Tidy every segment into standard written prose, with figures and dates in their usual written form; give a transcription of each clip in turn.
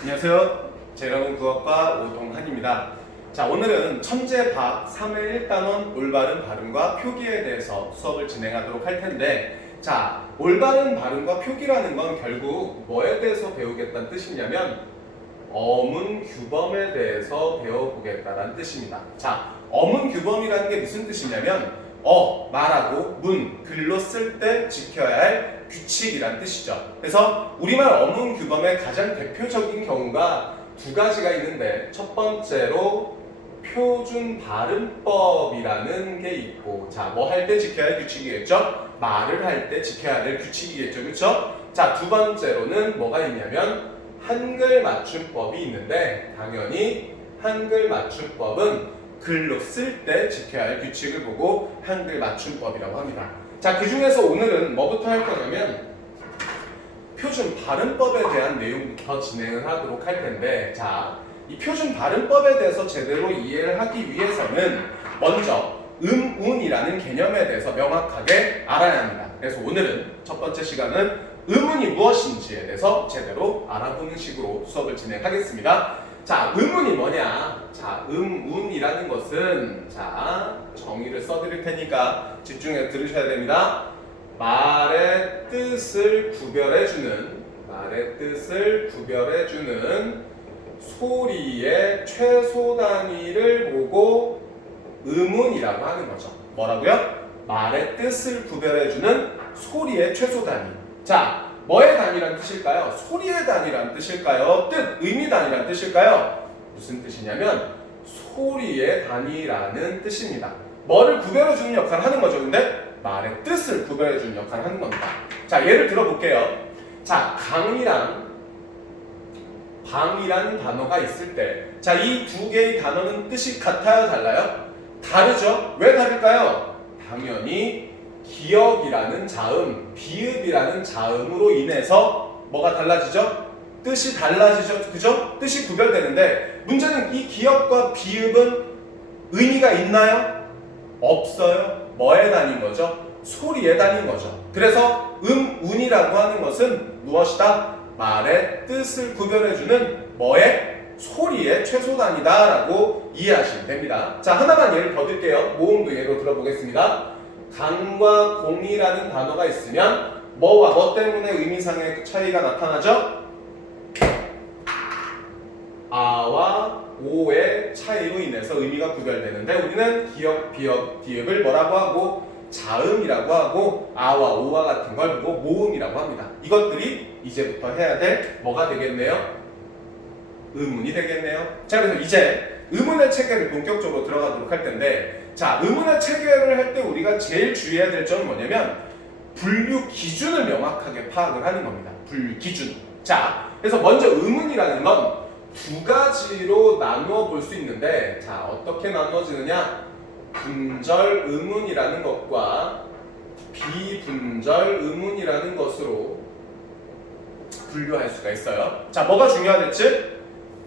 안녕하세요. 재라곤국어과 오동환입니다. 자, 오늘은 천재밥 3회 1단원 올바른 발음과 표기에 대해서 수업을 진행하도록 할 텐데, 자, 올바른 발음과 표기라는 건 결국 뭐에 대해서 배우겠다는 뜻이냐면 어문 규범에 대해서 배워보겠다는 뜻입니다. 자, 어문 규범이라는 게 무슨 뜻이냐면 말하고 문, 글로 쓸 때 지켜야 할 규칙이란 뜻이죠. 그래서 우리말 어문 규범의 가장 대표적인 경우가 두 가지가 있는데, 첫 번째로 표준 발음법이라는 게 있고, 자, 뭐 할 때 지켜야 할 규칙이겠죠? 말을 할 때 지켜야 할 규칙이겠죠. 그렇죠? 자, 두 번째로는 뭐가 있냐면 한글 맞춤법이 있는데, 당연히 한글 맞춤법은 글로 쓸 때 지켜야 할 규칙을 보고 한글 맞춤법이라고 합니다. 자, 그 중에서 오늘은 뭐부터 할 거냐면 표준 발음법에 대한 내용부터 진행을 하도록 할 텐데, 자, 이 표준 발음법에 대해서 제대로 이해를 하기 위해서는 먼저 음운이라는 개념에 대해서 명확하게 알아야 합니다. 그래서 오늘은 첫 번째 시간은 음운이 무엇인지에 대해서 제대로 알아보는 식으로 수업을 진행하겠습니다. 자, 음운이 뭐냐? 자, 음운이라는 것은, 자, 정의를 써드릴 테니까 집중해서 들으셔야 됩니다. 말의 뜻을 구별해주는 소리의 최소 단위를 보고 음운이라고 하는 거죠. 뭐라고요? 말의 뜻을 구별해주는 소리의 최소 단위. 자, 뭐의 단위란 뜻일까요? 소리의 단위란 뜻일까요? 의미 단위란 뜻일까요? 무슨 뜻이냐면 소리의 단위라는 뜻입니다. 뭐를 구별해주는 역할을 하는 거죠. 근데 말의 뜻을 구별해주는 역할을 하는 겁니다. 자, 예를 들어볼게요. 자, 강이랑 방이라는 단어가 있을 때, 자, 이 두 개의 단어는 뜻이 같아요? 달라요? 다르죠? 왜 다를까요? 당연히 기역이라는 자음, 비읍이라는 자음으로 인해서 뭐가 달라지죠? 뜻이 달라지죠. 그죠? 뜻이 구별되는데, 문제는 이 기역과 비읍은 의미가 있나요? 없어요. 뭐에 단위인 거죠? 소리에 단위인 거죠. 그래서 운이라고 하는 것은 무엇이다? 말의 뜻을 구별해주는 뭐의? 소리의 최소 단위다라고 이해하시면 됩니다. 자, 하나만 예를 더 들게요. 모음도 예로 들어보겠습니다. 강과 공이라는 단어가 있으면 뭐와 뭐 때문에 의미상의 차이가 나타나죠? 아와 오의 차이로 인해서 의미가 구별되는데, 우리는 기역, 비역, 디읍을 뭐라고 하고 자음이라고 하고 아와 오와 같은 걸 보고 모음이라고 합니다. 이것들이 이제부터 해야 될 뭐가 되겠네요? 의문이 되겠네요. 자, 그래서 이제 의문의 체계를 본격적으로 들어가도록 할 텐데, 자, 의문의 체계를 할 때 우리가 제일 주의해야 될 점은 뭐냐면 분류 기준을 명확하게 파악을 하는 겁니다. 분류 기준. 자, 그래서 먼저 의문이라는 건 두 가지로 나누어 볼 수 있는데, 자, 어떻게 나누어지느냐? 분절 의문이라는 것과 비분절 의문이라는 것으로 분류할 수가 있어요. 자, 뭐가 중요하겠지?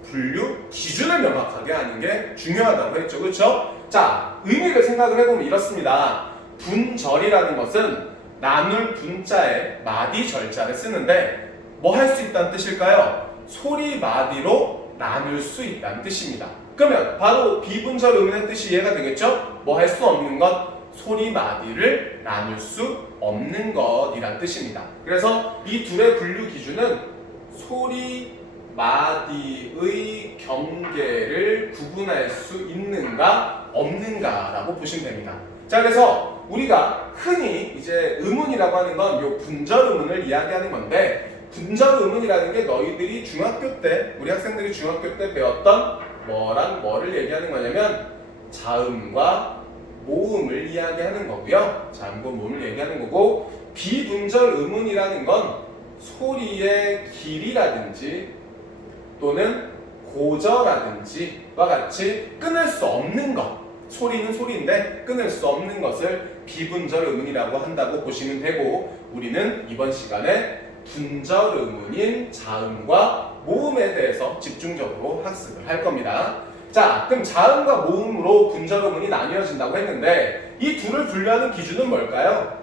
분류 기준을 명확하게 하는 게 중요하다고 했죠. 그렇죠? 자, 의미를 생각을 해보면 이렇습니다. 분절이라는 것은 나눌 분자에 마디 절자를 쓰는데 뭐 할 수 있다는 뜻일까요? 소리 마디로 나눌 수 있다는 뜻입니다. 그러면 바로 비분절 의문의 뜻이 이해가 되겠죠? 뭐 할 수 없는 것? 소리 마디를 나눌 수 없는 것이란 뜻입니다. 그래서 이 둘의 분류 기준은 소리 마디의 경계를 구분할 수 있는가 없는가라고 보시면 됩니다. 자, 그래서 우리가 흔히 이제 의문이라고 하는 건 요 분절 의문을 이야기하는 건데, 분절 의문이라는 게 너희들이 중학교 때, 우리 학생들이 중학교 때 배웠던 뭐랑 뭐를 얘기하는 거냐면 자음과 모음을 이야기하는 거고요. 자음과 모음을 얘기하는 거고, 비분절 의문이라는 건 소리의 길이라든지 또는 고저라든지와 같이 끊을 수 없는 것, 소리는 소리인데 끊을 수 없는 것을 비분절 의문이라고 한다고 보시면 되고, 우리는 이번 시간에 분절 의문인 자음과 모음에 대해서 집중적으로 학습을 할 겁니다. 자, 그럼 자음과 모음으로 분절 의문이 나뉘어진다고 했는데, 이 둘을 분류하는 기준은 뭘까요?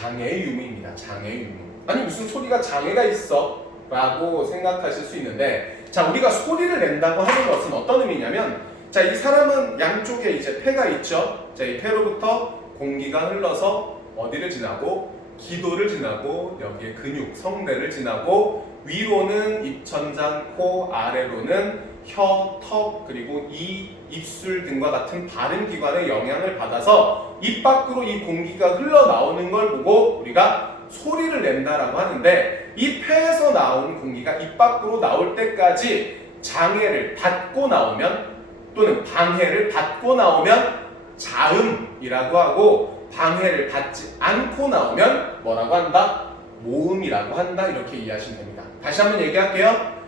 장애 유무입니다. 장애 유무. 아니 무슨 소리가 장애가 있어? 라고 생각하실 수 있는데, 자, 우리가 소리를 낸다고 하는 것은 어떤 의미냐면, 자, 이 사람은 양쪽에 이제 폐가 있죠. 자, 이 폐로부터 공기가 흘러서 어디를 지나고, 기도를 지나고, 여기에 근육, 성대를 지나고, 위로는 입천장, 코, 아래로는 혀, 턱, 그리고 이, 입술 등과 같은 발음 기관의 영향을 받아서 입 밖으로 이 공기가 흘러나오는 걸 보고 우리가 소리를 낸다라고 하는데, 이 폐에서 나온 공기가 입 밖으로 나올 때까지 장애를 받고 나오면, 또는 방해를 받고 나오면 자음이라고 하고, 방해를 받지 않고 나오면 뭐라고 한다? 모음이라고 한다. 이렇게 이해하시면 됩니다. 다시 한번 얘기할게요.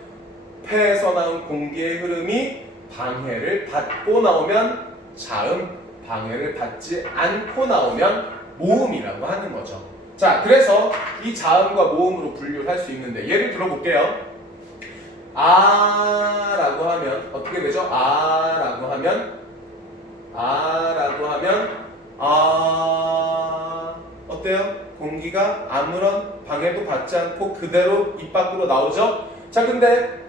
폐에서 나온 공기의 흐름이 방해를 받고 나오면 자음, 방해를 받지 않고 나오면 모음이라고 하는 거죠. 자, 그래서 이 자음과 모음으로 분류를 할 수 있는데, 예를 들어볼게요. 아라고 하면 어떻게 되죠? 아라고 하면 어때요? 공기가 아무런 방해도 받지 않고 그대로 입 밖으로 나오죠? 자, 근데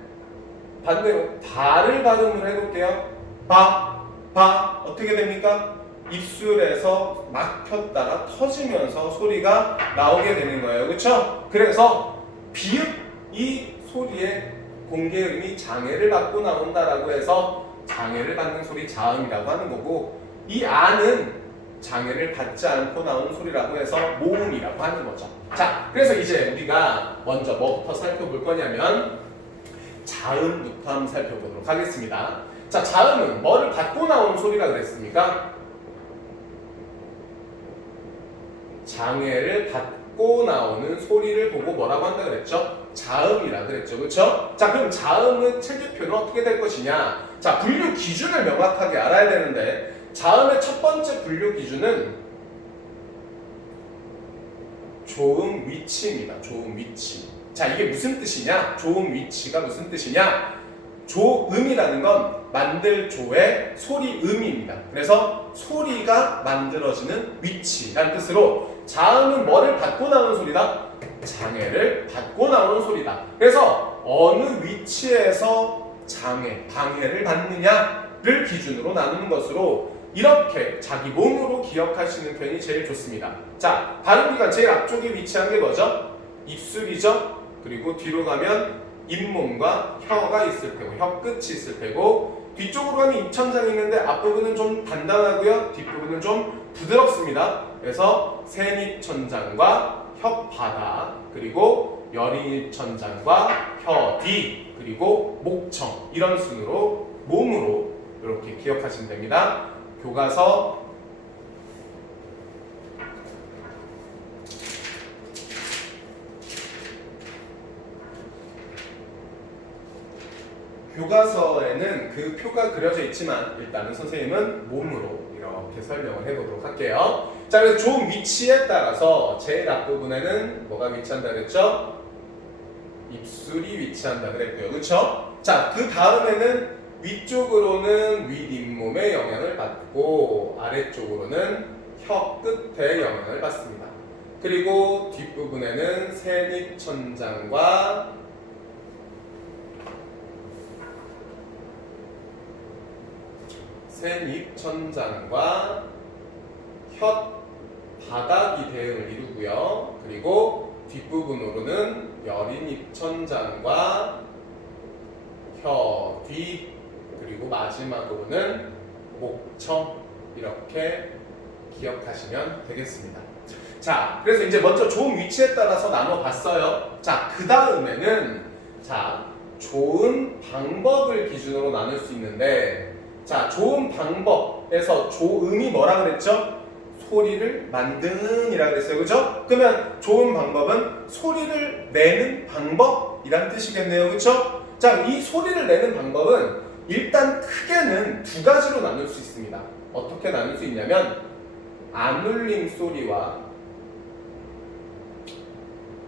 반대로 바를 발음을 해볼게요. 바 어떻게 됩니까? 입술에서 막혔다가 터지면서 소리가 나오게 되는 거예요. 그렇죠? 그래서 비읍, 이 소리에 공기의 흐름이 장애를 받고 나온다라고 해서 장애를 받는 소리 자음이라고 하는 거고, 이 아는 장애를 받지 않고 나오는 소리라고 해서 모음이라고 하는 거죠. 자, 그래서 이제 우리가 먼저 뭐부터 살펴볼 거냐면 자음부터 한번 살펴보도록 하겠습니다. 자, 자음은 뭐를 받고 나오는 소리라 그랬습니까? 장애를 받고 나오는 소리를 보고 뭐라고 한다 그랬죠? 자음이라 그랬죠. 그렇죠? 자, 그럼 자음의 체계표는 어떻게 될 것이냐? 자, 분류 기준을 명확하게 알아야 되는데, 자음의 첫 번째 분류 기준은 조음 위치입니다. 조음 위치. 자, 이게 무슨 뜻이냐? 조음 위치가 무슨 뜻이냐? 조음이라는 건 만들 조의 소리음입니다. 그래서 소리가 만들어지는 위치라는 뜻으로 자음은 뭐를 받고 나오는 소리다? 장애를 받고 나오는 소리다. 그래서 어느 위치에서 장애, 방해를 받느냐를 기준으로 나누는 것으로 이렇게 자기 몸으로 기억하시는 편이 제일 좋습니다. 자, 발음기관 제일 앞쪽에 위치한 게 뭐죠? 입술이죠? 그리고 뒤로 가면 잇몸과 혀가 있을 테고, 혀 끝이 있을 테고, 뒤쪽으로 가면 입천장이 있는데 앞부분은 좀 단단하고요, 뒷부분은 좀 부드럽습니다. 그래서 새입천장과 혓바닥, 그리고 여린입천장과 혀뒤, 그리고 목청, 이런 순으로 몸으로 이렇게 기억하시면 됩니다. 교과서 교과서에는 그 표가 그려져 있지만 일단은 선생님은 몸으로 이렇게 설명을 해보도록 할게요. 자, 그래서 조음 위치에 따라서 제일 앞부분에는 뭐가 위치한다 그랬죠? 입술이 위치한다 그랬고요. 그렇죠? 자, 그 다음에는 위쪽으로는 윗잇몸의 영향을 받고 아래쪽으로는 혀 끝의 영향을 받습니다. 그리고 뒷부분에는 새입천장과 혓바닥이 대응을 이루고요. 그리고 뒷부분으로는 여린입천장과 혀뒤, 그리고 마지막으로는 목청, 이렇게 기억하시면 되겠습니다. 자, 그래서 이제 먼저 조음 위치에 따라서 나눠봤어요. 자, 그 다음에는 조음 방법을 기준으로 나눌 수 있는데, 자, 조음 방법에서 조음이 뭐라 그랬죠? 소리를 만드는 이라 그랬어요. 그죠? 그러면 조음 방법은 소리를 내는 방법이란 뜻이겠네요. 그죠? 자, 이 소리를 내는 방법은 일단 크게는 두 가지로 나눌 수 있습니다. 어떻게 나눌 수 있냐면 안울림 소리와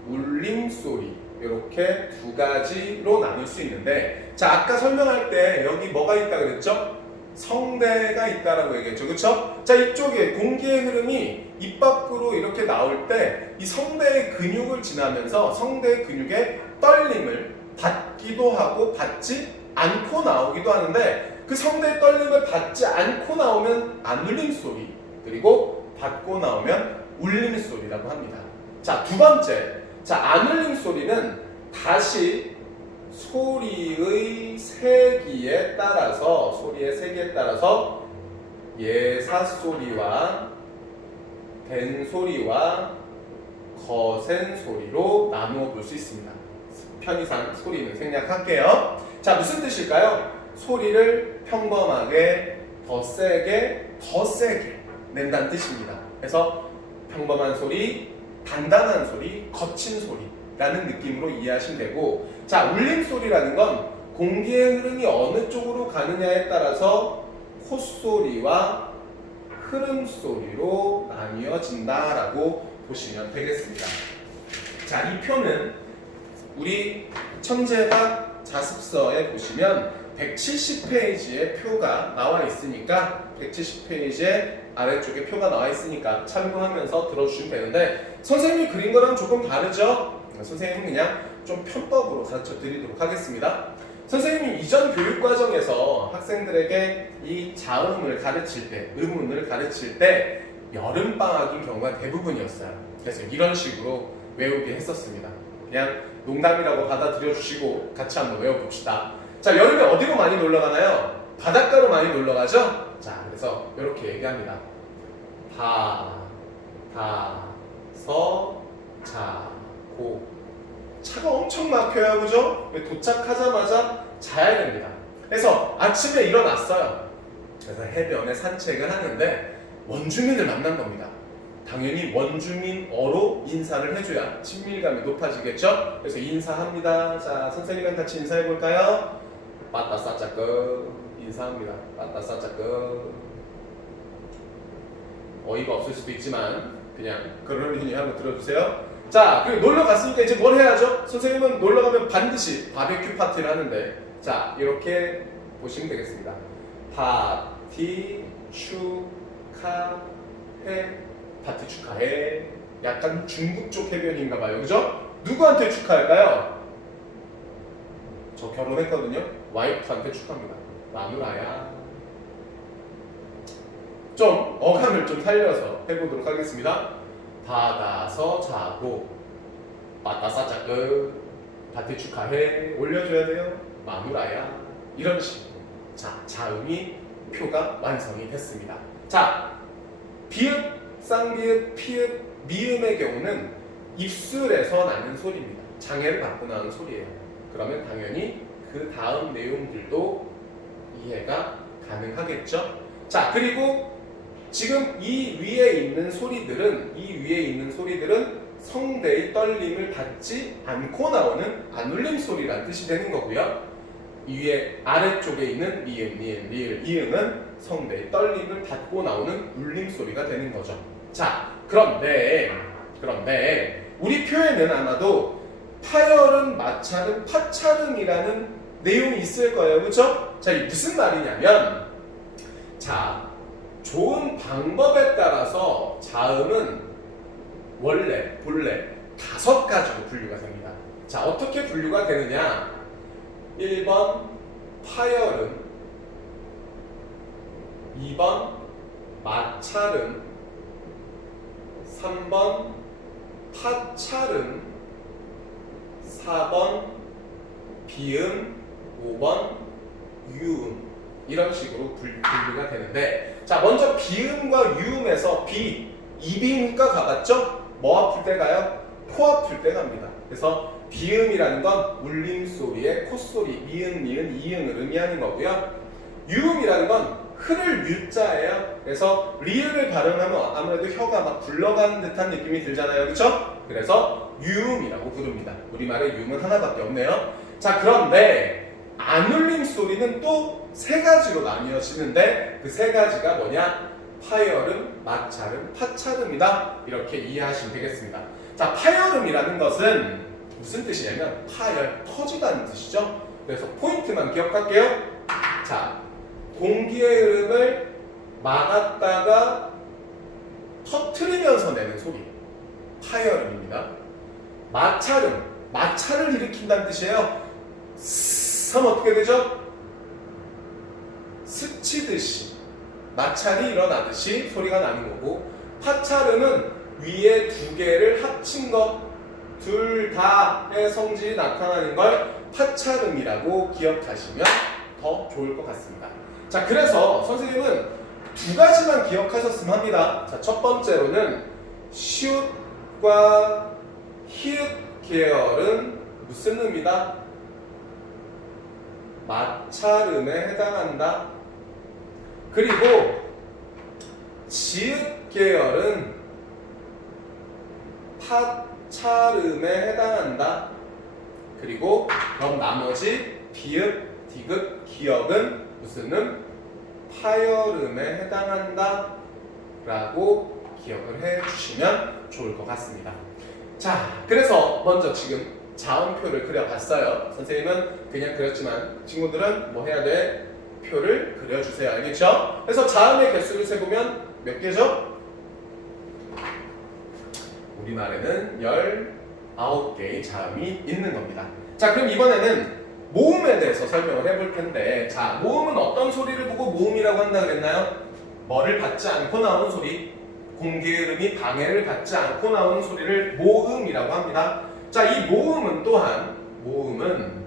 울림 소리, 이렇게 두 가지로 나눌 수 있는데, 자, 아까 설명할 때 여기 뭐가 있다 그랬죠? 성대가 있다라고 얘기했죠. 그쵸? 자, 이쪽에 공기의 흐름이 입 밖으로 이렇게 나올 때 이 성대의 근육을 지나면서 성대의 근육의 떨림을 받기도 하고 받지 않고 나오기도 하는데 그 성대의 떨림을 받지 않고 나오면 안울림 소리, 그리고 받고 나오면 울림 소리라고 합니다. 자, 두 번째. 자, 안울림 소리는 다시 소리의 세기에 따라서 예사 소리와 댄 소리와 거센 소리로 나누어 볼 수 있습니다. 편의상 소리는 생략할게요. 자, 무슨 뜻일까요? 소리를 평범하게 더 세게 낸다는 뜻입니다. 그래서 평범한 소리, 단단한 소리, 거친 소리라는 느낌으로 이해하시면 되고, 자, 울림 소리라는 건 공기의 흐름이 어느 쪽으로 가느냐에 따라서 콧소리와 흐름 소리로 나뉘어진다라고 보시면 되겠습니다. 자, 이 표는 우리 천재학 자습서에 보시면 170페이지에 표가 나와 있으니까 170페이지에 아래쪽에 표가 나와 있으니까 참고하면서 들어주시면 되는데, 선생님이 그린 거랑 조금 다르죠? 선생님은 그냥 좀 편법으로 가르쳐 드리도록 하겠습니다. 선생님이 이전 교육과정에서 학생들에게 이 자음을 가르칠 때, 음운을 가르칠 때 여름방학인 경우가 대부분이었어요. 그래서 이런 식으로 외우게 했었습니다. 그냥 농담이라고 받아들여 주시고 같이 한번 외워봅시다. 자, 여름에 어디로 많이 놀러 가나요? 바닷가로 많이 놀러 가죠? 자, 그래서 이렇게 얘기합니다. 자고. 차가 엄청 막혀요, 그죠? 도착하자마자 자야 됩니다. 그래서 아침에 일어났어요. 그래서 해변에 산책을 하는데 원주민을 만난 겁니다. 당연히 원주민어로 인사를 해줘야 친밀감이 높아지겠죠? 그래서 인사합니다. 자, 선생님이랑 같이 인사해볼까요? 빠따싸짜끄 인사합니다. 빠따싸짜끄. 어이가 없을 수도 있지만 그냥 그러려니 한번 들어주세요. 자, 그리고 놀러 갔으니까 이제 뭘 해야죠? 선생님은 놀러 가면 반드시 바베큐 파티를 하는데, 자, 이렇게 보시면 되겠습니다. 파티 축하해. 파티 축하해. 약간 중국 쪽 해변인가 봐요. 그죠? 누구한테 축하할까요? 저 결혼했거든요. 와이프한테 축하합니다. 마누라야. 좀 어감을 좀 살려서 해보도록 하겠습니다. 받아서 자고, 빠따싸짜끄, 파티 축하해, 올려줘야 돼요. 마누라야. 이런 식으로. 자, 자음이 표가 완성이 됐습니다. 자, 비읍, 쌍비읍, 피읍, 미음의 경우는 입술에서 나는 소리입니다. 장애를 받고 나는 소리예요. 그러면 당연히 그 다음 내용들도 이해가 가능하겠죠? 자, 그리고 지금 이 위에 있는 소리들은 성대의 떨림을 받지 않고 나오는 안울림 소리라는 뜻이 되는 거고요. 이 위에 아래쪽에 있는 미음, 니은, 리을, 이응은 성대의 떨림을 받고 나오는 울림 소리가 되는 거죠. 자, 그런데 우리 표에는 아마도 파열음, 마찰음, 파찰음이라는 내용이 있을 거예요. 그렇죠? 자, 이게 무슨 말이냐면, 자, 좋은 방법에 따라서 자음은 본래 5가지로 분류가 됩니다. 자, 어떻게 분류가 되느냐? 1번 파열음, 2번 마찰음, 3번 파찰음, 4번 비음, 5번 유음. 이런 식으로 분류가 되는데, 자, 먼저 비음과 유음에서 이비인후과 가봤죠? 뭐 아플 때 가요? 코 아플 때 갑니다. 그래서 비음이라는 건 울림소리의 콧소리, 미음, 니은, 이응을 의미하는 거고요. 유음이라는 건 흐를 유자예요. 그래서 리을을 발음하면 아무래도 혀가 막 굴러가는 듯한 느낌이 들잖아요. 그렇죠? 그래서 유음이라고 부릅니다. 우리말에 유음은 하나밖에 없네요. 자, 그런데 안울림 소리는 또 3가지로 나뉘어지는데 그 3가지가 뭐냐? 파열음, 마찰음, 파찰음이다. 이렇게 이해하시면 되겠습니다. 자, 파열음이라는 것은 무슨 뜻이냐면 터지다는 뜻이죠. 그래서 포인트만 기억할게요. 자, 공기의 흐름을 막았다가 터트리면서 내는 소리. 파열음입니다. 마찰음, 마찰을 일으킨다는 뜻이에요. 하면 어떻게 되죠? 스치듯이 마찰이 일어나듯이 소리가 나는 거고, 파찰음은 위에 두 개를 합친 것, 둘 다의 성질이 나타나는 걸 파찰음이라고 기억하시면 더 좋을 것 같습니다. 자, 그래서 선생님은 두 가지만 기억하셨으면 합니다. 자, 첫 번째로는 시읒과 히읗 계열은 무슨 음이다? 마찰음에 해당한다. 그리고 지읒 계열은 파찰음에 해당한다. 그리고 그럼 나머지 비읍, 디귿, 기역은 무슨 음? 파열음에 해당한다 라고 기억을 해주시면 좋을 것 같습니다. 자, 그래서 먼저 지금 자음표를 그려봤어요. 선생님은 그냥 그렸지만 친구들은 뭐 해야 돼? 표를 그려주세요. 알겠죠? 그래서 자음의 개수를 세보면 몇 개죠? 우리말에는 19개의 자음이 있는 겁니다. 자, 그럼 이번에는 모음에 대해서 설명을 해볼 텐데, 자, 모음은 어떤 소리를 보고 모음이라고 한다 그랬나요? 뭐를 받지 않고 나오는 소리, 공기음이 방해를 받지 않고 나오는 소리를 모음이라고 합니다. 자, 이 모음은 또한, 모음은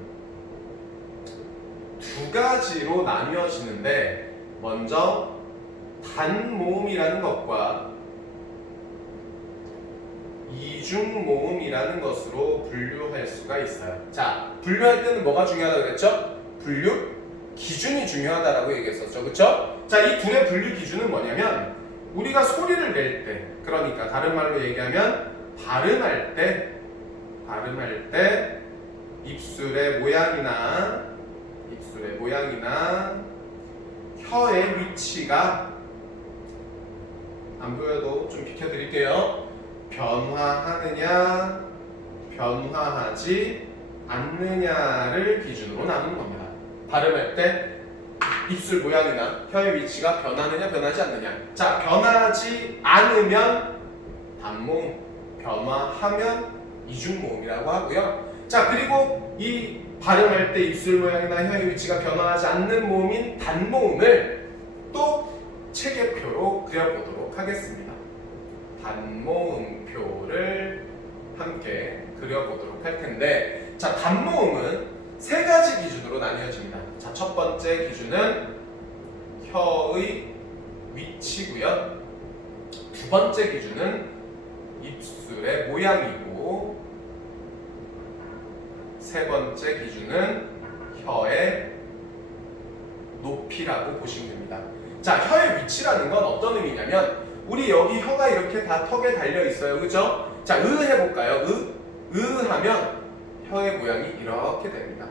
두 가지로 나뉘어지는데, 먼저 단모음이라는 것과 이중모음이라는 것으로 분류할 수가 있어요. 자, 분류할 때는 뭐가 중요하다고 그랬죠? 분류 기준이 중요하다라고 얘기했었죠. 그쵸? 자, 이 둘의 분류 기준은 뭐냐면, 우리가 소리를 낼 때, 그러니까 다른 말로 얘기하면 발음할 때 입술의 모양이나 혀의 위치가, 안 보여도 좀 비켜드릴게요. 변화하느냐, 변화하지 않느냐를 기준으로 나누는 겁니다. 발음할 때 입술 모양이나 혀의 위치가 변하느냐, 변하지 않느냐. 자, 변하지 않으면 단모음, 변화하면 이중모음이라고 하고요. 자, 그리고 이 발음할 때 입술 모양이나 혀의 위치가 변화하지 않는 모음인 단모음을 또 체계표로 그려보도록 하겠습니다. 단모음표를 함께 그려보도록 할 텐데, 자, 단모음은 세 가지 기준으로 나뉘어집니다. 자, 첫 번째 기준은 혀의 위치고요. 두 번째 기준은 입술의 모양이고, 세 번째 기준은 혀의 높이라고 보시면 됩니다. 자, 혀의 위치라는 건 어떤 의미냐면, 우리 여기 혀가 이렇게 다 턱에 달려 있어요. 그죠? 자, 해볼까요? 하면 혀의 모양이 이렇게 됩니다.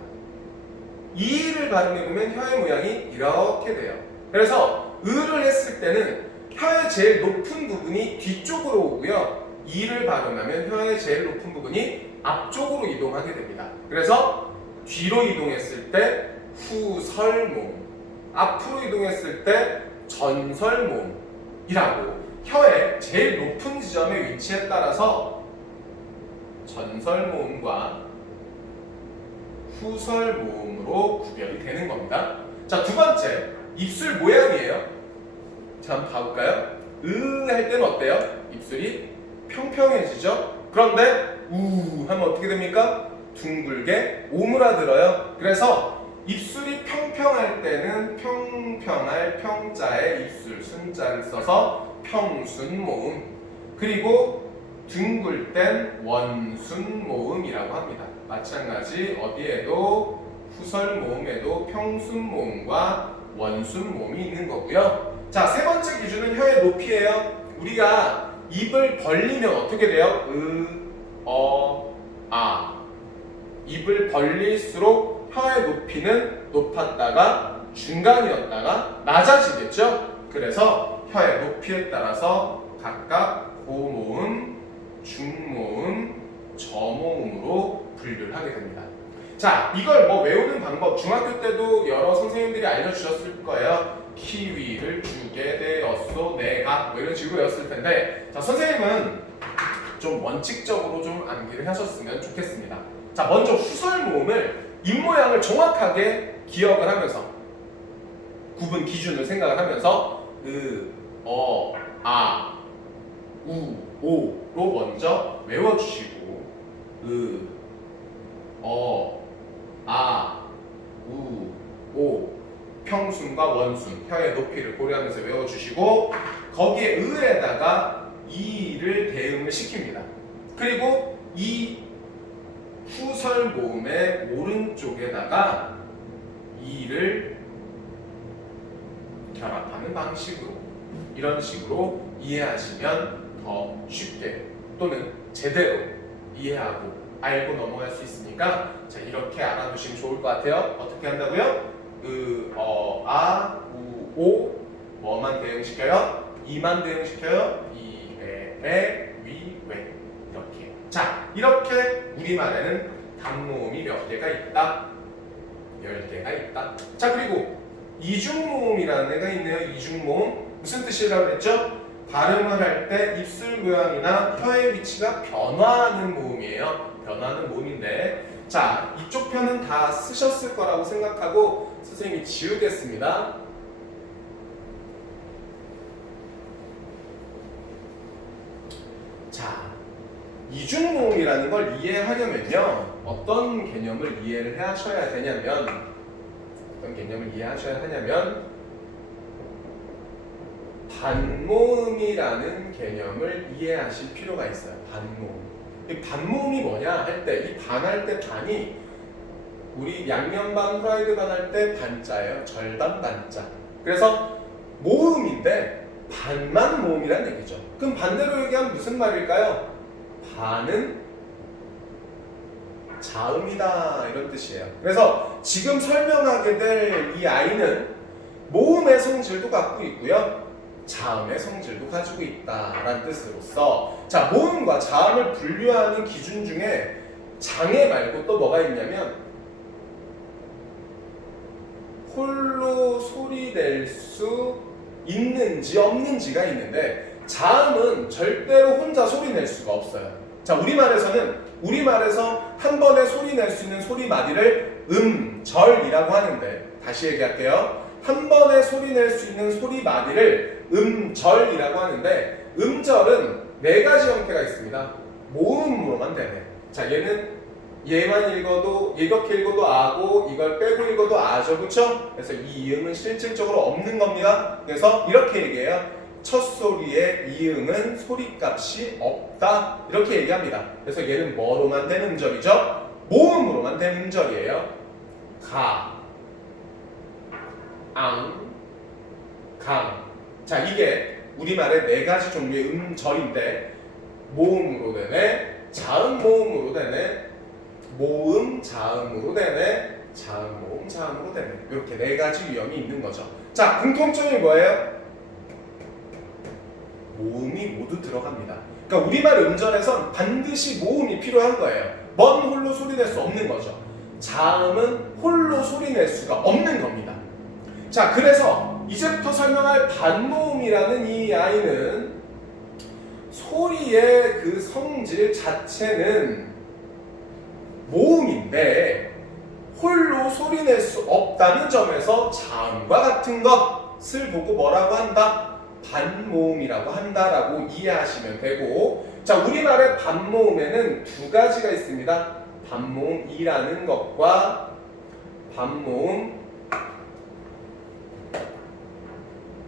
이를 발음해보면 혀의 모양이 이렇게 돼요. 그래서 를 했을 때는 혀의 제일 높은 부분이 뒤쪽으로 오고요. 이를 발음하면 혀의 제일 높은 부분이 앞쪽으로 이동하게 됩니다. 그래서 뒤로 이동했을 때 후설모음, 앞으로 이동했을 때 전설모음이라고 혀의 제일 높은 지점의 위치에 따라서 전설모음과 후설모음으로 구별이 되는 겁니다. 자, 두 번째, 입술 모양이에요. 자, 한번 봐볼까요? 할 때는 어때요? 입술이 평평해지죠? 그런데 하면 어떻게 됩니까? 둥글게 오므라들어요. 그래서 입술이 평평할 때는 평평할 평자에 입술 순자를 써서 평순모음, 그리고 둥글 땐 원순모음이라고 합니다. 마찬가지 어디에도 후설모음에도 평순모음과 원순모음이 있는 거고요. 자, 세 번째 기준은 혀의 높이예요. 우리가 입을 벌리면 어떻게 돼요? 입을 벌릴수록 혀의 높이는 높았다가 중간이었다가 낮아지겠죠? 그래서 혀의 높이에 따라서 각각 고모음, 중모음, 저모음으로 분류를 하게 됩니다. 자, 이걸 뭐 외우는 방법, 중학교 때도 여러 선생님들이 알려주셨을 거예요. 키위를 주게 되었소 내가, 뭐 이런 식으로 외웠을 텐데, 자, 선생님은 좀 원칙적으로 좀 암기를 하셨으면 좋겠습니다. 자, 먼저 후설 모음을 입모양을 정확하게 기억을 하면서 구분 기준을 생각을 하면서 오로 먼저 외워주시고 오 평순과 원순, 혀의 높이를 고려하면서 외워주시고 거기에 의에다가 이를 대응을 시킵니다. 그리고 이 후설 모음의 오른쪽에다가 이를 결합하는 방식으로 이런 식으로 이해하시면 더 쉽게 또는 제대로 이해하고 알고 넘어갈 수 있으니까 자 이렇게 알아두시면 좋을 것 같아요. 어떻게 한다고요? 오 뭐만 대응시켜요? 이만 대응시켜요? 이, 에, 위, 왜 이렇게. 자 이렇게 우리말에는 단모음이 몇 개가 있다? 10개가 있다. 자 그리고 이중모음이라는 애가 있네요. 이중모음 무슨 뜻이라고 했죠? 발음을 할 때 입술 모양이나 혀의 위치가 변화하는 모음이에요. 변화하는 모음인데 자 이쪽 편은 다 쓰셨을 거라고 생각하고 선생님이 지우겠습니다. 자 이중모음이라는 걸 이해하려면요 어떤 개념을 이해를 하셔야 되냐면 반모음이라는 개념을 이해하실 필요가 있어요. 반모음. 이 반모음이 뭐냐 할 때 이 반할 때 반이 우리 양념반 후라이드 반 할 때 반자예요. 절반 반자. 그래서 모음인데 반만 모음이란 얘기죠. 그럼 반대로 얘기하면 무슨 말일까요? 반은 자음이다 이런 뜻이에요. 그래서 지금 설명하게 될 이 아이는 모음의 성질도 갖고 있고요. 자음의 성질도 가지고 있다라는 뜻으로서 자 모음과 자음을 분류하는 기준 중에 장애 말고 또 뭐가 있냐면 홀로 소리 낼 수 있는지 없는지가 있는데 자음은 절대로 혼자 소리 낼 수가 없어요. 자 우리말에서 한 번에 소리 낼 수 있는 소리 마디를 절이라고 하는데 다시 얘기할게요. 한 번에 소리 낼 수 있는 소리 마디를 절이라고 하는데 절은 4가지 형태가 있습니다. 모음으로만 되네. 자 얘만 읽어도 이렇게 읽어도 아고 이걸 빼고 읽어도 아죠. 그쵸? 그래서 이 이응은 실질적으로 없는 겁니다. 그래서 이렇게 얘기해요. 첫 소리의 이응은 소리값이 없다. 이렇게 얘기합니다. 그래서 얘는 뭐로만 된 음절이죠? 모음으로만 된 음절이에요. 가, 앙, 강. 자 이게 우리말의 4가지 종류의 음절인데 모음으로 되네, 자음 모음으로 되네, 모음 자음으로 되네, 자음 모음 자음으로 되네. 이렇게 4가지 유형이 있는 거죠. 자 공통점이 뭐예요? 모음이 모두 들어갑니다. 그러니까 우리말 음절에선 반드시 모음이 필요한 거예요. 먼 홀로 소리 낼 수 없는 거죠. 자음은 홀로 소리 낼 수가 없는 겁니다. 자 그래서 이제부터 설명할 반모음이라는 이 아이는 소리의 그 성질 자체는 모음인데 홀로 소리 낼 수 없다는 점에서 자음과 같은 것을 보고 뭐라고 한다? 반모음이라고 한다라고 이해하시면 되고 자 우리말의 반모음에는 2가지가 있습니다. 반모음이라는 것과 반모음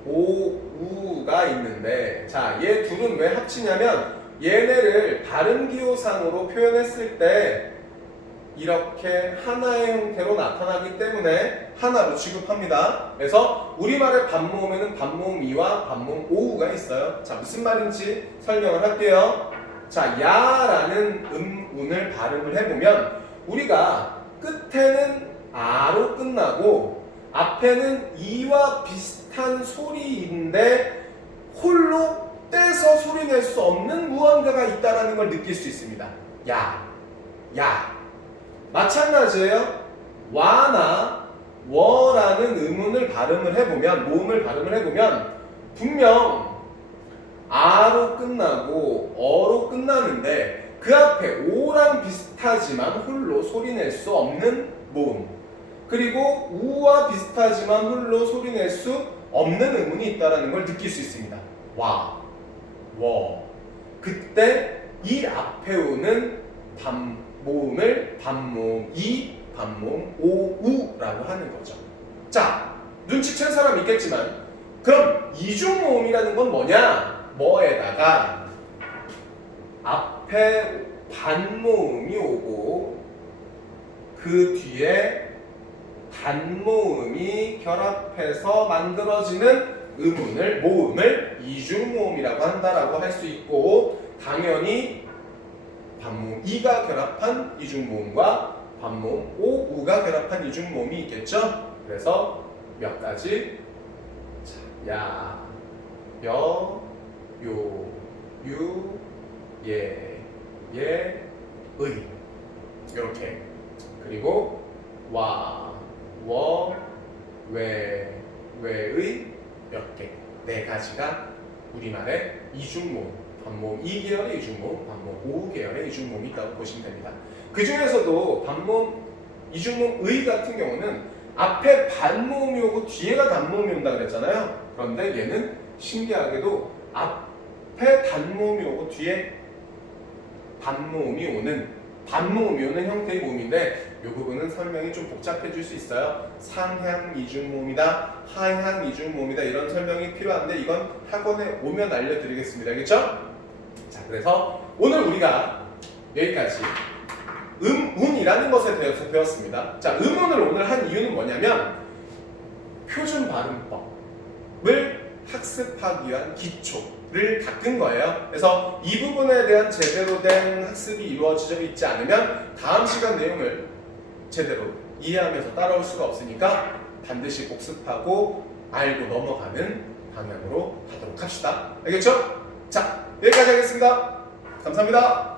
오우가 있는데 자 얘 둘은 왜 합치냐면 얘네를 발음기호상으로 표현했을 때 이렇게 하나의 형태로 나타나기 때문에 하나로 취급합니다. 그래서 우리말의 반모음에는 반모음 이와 반모음 오우가 있어요. 자 무슨 말인지 설명을 할게요. 자 야라는 음운을 발음을 해보면 우리가 끝에는 아로 끝나고 앞에는 이와 비슷한 소리인데 홀로 떼서 소리 낼 수 없는 무언가가 있다는 걸 느낄 수 있습니다. 야. 마찬가지예요. 와나 워라는 음운을 발음을 해보면 모음을 발음을 해보면 분명 아로 끝나고 어로 끝나는데 그 앞에 오랑 비슷하지만 홀로 소리낼 수 없는 모음, 그리고 우와 비슷하지만 홀로 소리낼 수 없는 음운이 있다는 걸 느낄 수 있습니다. 와, 워. 그때 이 앞에 오는 모음을 반모음 이, 반모음 오, 우라고 하는 거죠. 자, 눈치챈 사람 있겠지만 그럼 이중모음이라는 건 뭐냐? 뭐에다가 앞에 반모음이 오고 그 뒤에 단모음이 결합해서 만들어지는 모음을 이중모음이라고 한다라고 할 수 있고, 당연히 반모음 이가 결합한 이중모음과 반모음 오, 우가 결합한 이중모음이 있겠죠? 그래서 몇 가지, 야, 여, 요, 유, 예, 의 이렇게, 그리고 와, 워, 의 몇 개, 네 가지가 우리말의 이중모음, 반모음 이 계열의 이중모음, 반모음 오 계열의 이중모음이 있다고 보시면 됩니다. 그 중에서도 반모음 이중모음 의 같은 경우는 앞에 반모음이 오고 뒤에가 단모음이 온다 그랬잖아요. 그런데 얘는 신기하게도 앞에 단모음이 오고 뒤에 반모음이 오는 형태의 모음인데, 이 부분은 설명이 좀 복잡해질 수 있어요. 상향 이중모음이다, 하향 이중모음이다, 이런 설명이 필요한데 이건 학원에 오면 알려드리겠습니다. 알겠죠? 자, 그래서 오늘 우리가 여기까지 운이라는 것에 대해서 배웠습니다. 자, 음운을 오늘 한 이유는 뭐냐면 표준 발음법을 학습하기 위한 기초를 닦은 거예요. 그래서 이 부분에 대한 제대로 된 학습이 이루어지지 있지 않으면 다음 시간 내용을 제대로 이해하면서 따라올 수가 없으니까 반드시 복습하고 알고 넘어가는 방향으로 하도록 합시다. 알겠죠? 자, 여기까지 하겠습니다. 감사합니다.